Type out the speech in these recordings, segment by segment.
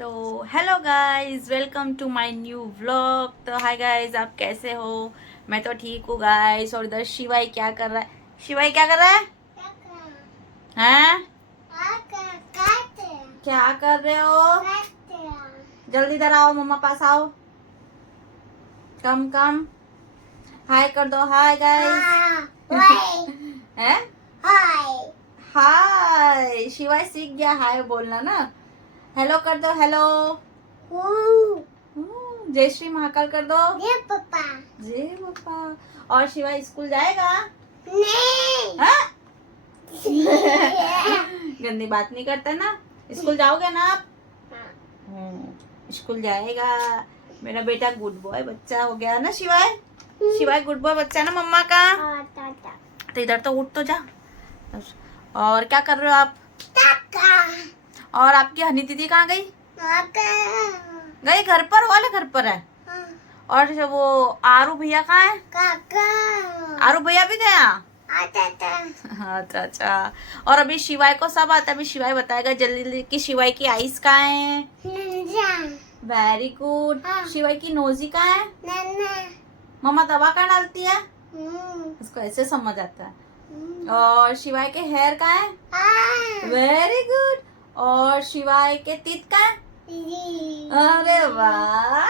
तो hello guys, welcome to my new vlog. तो hi guys, आप कैसे हो? मैं तो ठीक हूँ गाइस। और इधर शिवाई क्या कर रहा है? शिवाई क्या कर रहा है? हैं? क्या कर रहे हो? जल्दी इधर आओ, मम्मा पास आओ। कम कम हाय कर दो। Hi guys. हैं? हाय। शिवाई सीख गया हाय बोलना ना। हेलो कर दो। हेलो। जय श्री महाकाल कर दो। जय पापा। जय पापा। और शिवाई स्कूल जाएगा? नहीं। हाँ? गंदी बात नहीं करते ना। स्कूल जाओगे ना आप? स्कूल जाएगा। मेरा बेटा गुड बॉय बच्चा हो गया ना शिवाय। शिवाय गुड बॉय बच्चा ना मम्मा का। तो इधर तो उठ तो जा। और क्या कर रहे हो आप? और आपकी हनी दीदी कहाँ गई? गई घर पर, वाले घर पर है। और जो वो आरू भैया कहाँ है? आरू भैया भी गया। अच्छा अच्छा। और अभी शिवाय को सब आता है। अभी शिवाय बताएगा जल्दी जल्दी कि शिवाय की आईज कहाँ है। Very good. शिवाय की नोजी कहाँ है? मम्मा दवा कहाँ डालती है? उसको ऐसे समझ आता है। और शिवाय के हेयर कहाँ है? Very good. और शिवाय के टीथ कहाँ है? अरे वाह।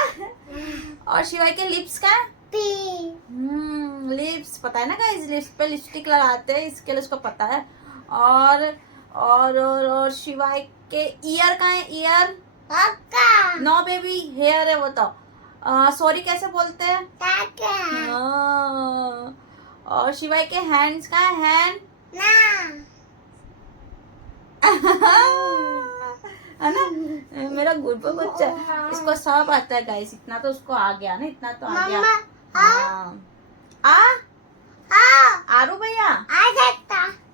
और शिवाय के लिप्स कहाँ है? लिप्स पता है ना गाइस, लिप्स पे लिपस्टिक लगाते हैं, इसके लिए उसको पता है। और शिवाय के ईयर कहाँ है? ईयर नो बेबी, हेयर है वो तो। सॉरी कैसे बोलते हैं? और शिवाय के हैंड्स कहाँ है? हैंड है ना। मेरा गुड बॉय बच्चा, इसको सब आता है गाइस। इतना तो उसको आ गया ना, इतना तो आ गया। हाँ। आरू भैया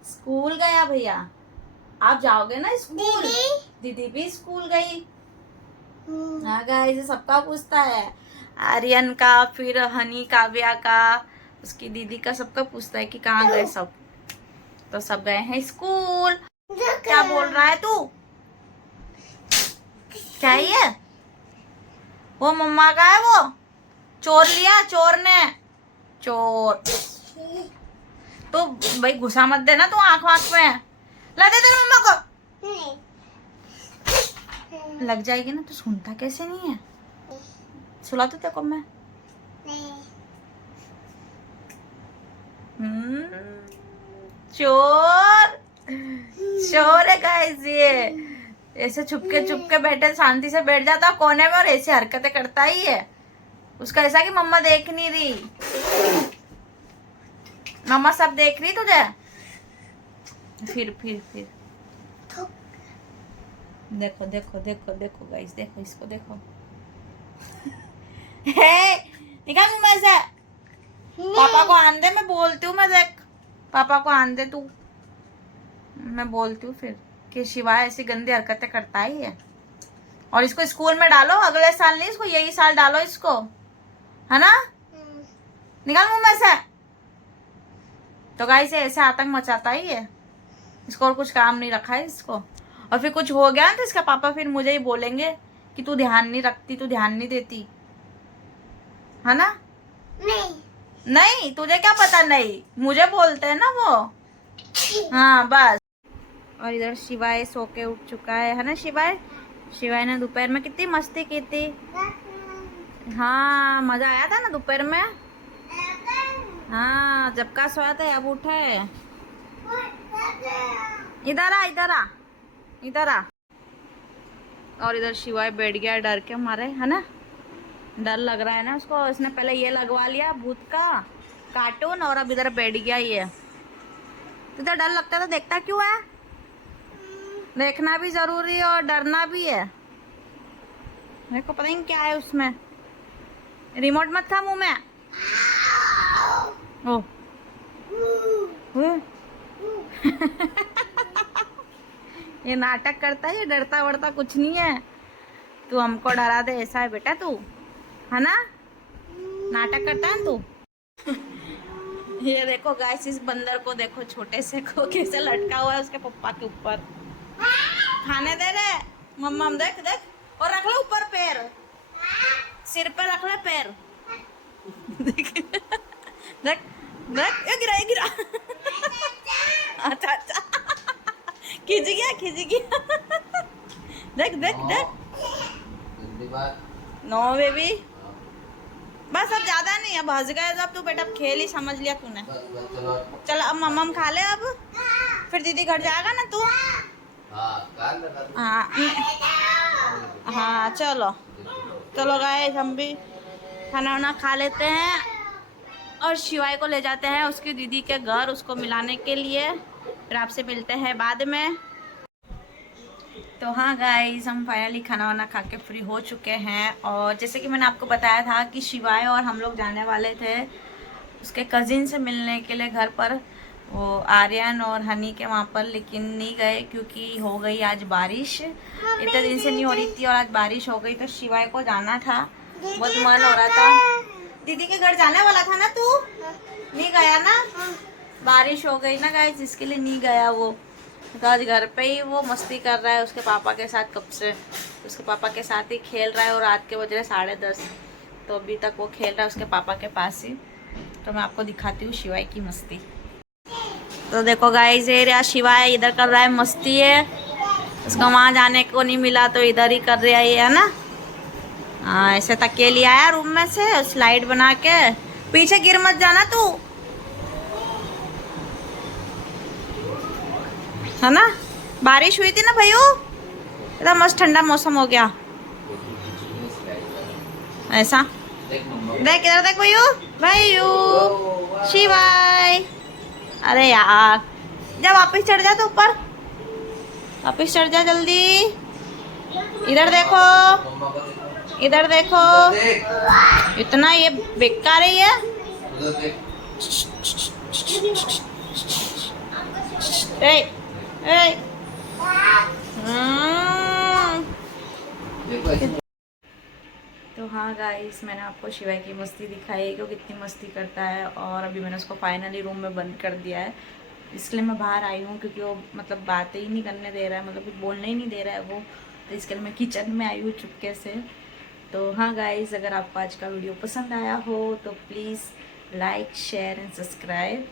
स्कूल गया भैया। आप जाओगे ना स्कूल? दीदी भी स्कूल गई। हाँ गाइस, सबका पूछता है। आर्यन का, फिर हनी, काव्या का, उसकी दीदी का, सबका पूछता है कि कहाँ गए सब। तो सब गए हैं स्कूल। क्या बोल रहा है तू? क्या है वो? मम्मा का है वो। चोर लिया चोर ने। चोर। तो भाई घुसा मत देना तू आंख वाँख में। ला दे तेरी मम्मा को। लग जाएगी ना। तो सुनता कैसे नहीं है? सुला तो तेरे को मैं। चोर। चोर है गाइस ये। ऐसे छुपके बैठे, शांति से बैठ जाता कोने में और ऐसी हरकतें करता ही है। उसका ऐसा कि मम्मा देख नहीं रही। मम्मा सब देख रही तुझे। फिर देखो देखो देखो देखो गाइस, देखो इसको देखो। हे निकाल मुंह में से। पापा को आन दे, मैं बोलती हूँ। मैं देख, पापा को आन दे तू। मैं बोलती हूँ फिर कि शिवा ऐसी गंदी हरकतें करता ही है। और इसको स्कूल में डालो अगले साल, नहीं इसको यही साल डालो इसको, है ना। निकाल मुंह में से। तो गाइस ऐसे आतंक मचाता ही है। इसको और कुछ काम नहीं रखा है इसको। और फिर कुछ हो गया तो इसका पापा फिर मुझे ही बोलेंगे कि तू ध्यान नहीं रखती, तू ध्यान नहीं देती, है ना। नहीं तुझे क्या पता? नहीं मुझे बोलते हैं ना वो। हाँ बस। और इधर शिवाय सो के उठ चुका है ना शिवाय। शिवाय ने दोपहर में कितनी मस्ती की थी। हाँ मजा आया था ना दोपहर में। हाँ जब का सोया था अब उठा है। इधर आ इधर आ इधर आ। और इधर शिवाय बैठ गया डर के मारे, है ना। डर लग रहा है ना उसको। उसने पहले ये लगवा लिया भूत का कार्टून और अब इधर बैठ गया ये। इधर डर लगता था, देखता क्यों है? देखना भी जरूरी है और डरना भी है। मेरे को पता नहीं क्या है उसमें। रिमोट मत था मुंह में। ओ ये नाटक करता है, ये डरता वरता कुछ नहीं है। तू हमको डरा दे ऐसा है बेटा तू, है ना। नाटक करता है तू। ये देखो गाइस, इस बंदर को देखो, छोटे से को कैसे लटका हुआ है उसके पप्पा के ऊपर। खाने दे रहे मम्मा, देख देख और रख लो ऊपर पैर, सिर पर रख ले पैर। देख देख देख, ये गिरा, ये गिरा। अच्छा अच्छा, खिंच गया, खिंच गया। देख देख देख। नो बेबी, बस अब ज्यादा नहीं, अब हंस गए अब तू बेटा, अब खेल ही समझ लिया तूने। चल अब मम्मा खा ले, अब फिर दीदी घर जाएगा ना तू। हाँ हाँ चलो चलो गाइस, हम भी खाना वाना खा लेते हैं और शिवाय को ले जाते हैं उसकी दीदी के घर, उसको मिलाने के लिए। फिर आपसे मिलते हैं बाद में। तो हाँ गाइस, हम फाइनली खाना वाना खा के फ्री हो चुके हैं। और जैसे कि मैंने आपको बताया था कि शिवाय और हम लोग जाने वाले थे उसके कज़िन से मिलने के लिए घर पर, वो आर्यन और हनी के वहाँ पर, लेकिन नहीं गए क्योंकि हो गई आज बारिश। इतने दिन से नहीं हो रही थी और आज बारिश हो गई, तो शिवाय को जाना था, बहुत मन हो रहा था। दीदी के घर जाने वाला था ना तू, नहीं गया ना, बारिश हो गई ना गाइस, इसके लिए नहीं गया वो। तो आज घर पे ही वो मस्ती कर रहा है उसके पापा के साथ, कब से उसके पापा के साथ ही खेल रहा है। और रात के बज रहे 10:30, तो अभी तक वो खेल रहा है उसके पापा के पास ही। तो मैं आपको दिखाती हूँ शिवाय की मस्ती। तो देखो गाइस, ये रहा शिवाय, इधर कर रहा है मस्ती है। उसको वहाँ जाने को नहीं मिला तो इधर ही कर रहा है ना। हाँ, ऐसे तकिए लिया आया रूम में से, स्लाइड बना के। पीछे गिर मत जाना तू, है ना। बारिश हुई थी ना भैया, इतना मस्त ठंडा मौसम हो गया ऐसा। देख इधर देख भैया, भैया शिवाय, अरे यार जा वापस चढ़ जा, तो ऊपर वापस चढ़ जा जल्दी। इधर देखो, इधर देखो, इतना ये बेकार है ये। ए, ए, तो हाँ गाइस, मैंने आपको शिवाय की मस्ती दिखाई कि वो कितनी मस्ती करता है। और अभी मैंने उसको फाइनली रूम में बंद कर दिया है, इसलिए मैं बाहर आई हूँ, क्योंकि वो मतलब बातें ही नहीं करने दे रहा है, मतलब कुछ बोलने ही नहीं दे रहा है वो। तो इसके लिए मैं किचन में आई हूँ चुपके से। तो हाँ गाइस, अगर आपको आज का वीडियो पसंद आया हो तो please like, share and subscribe.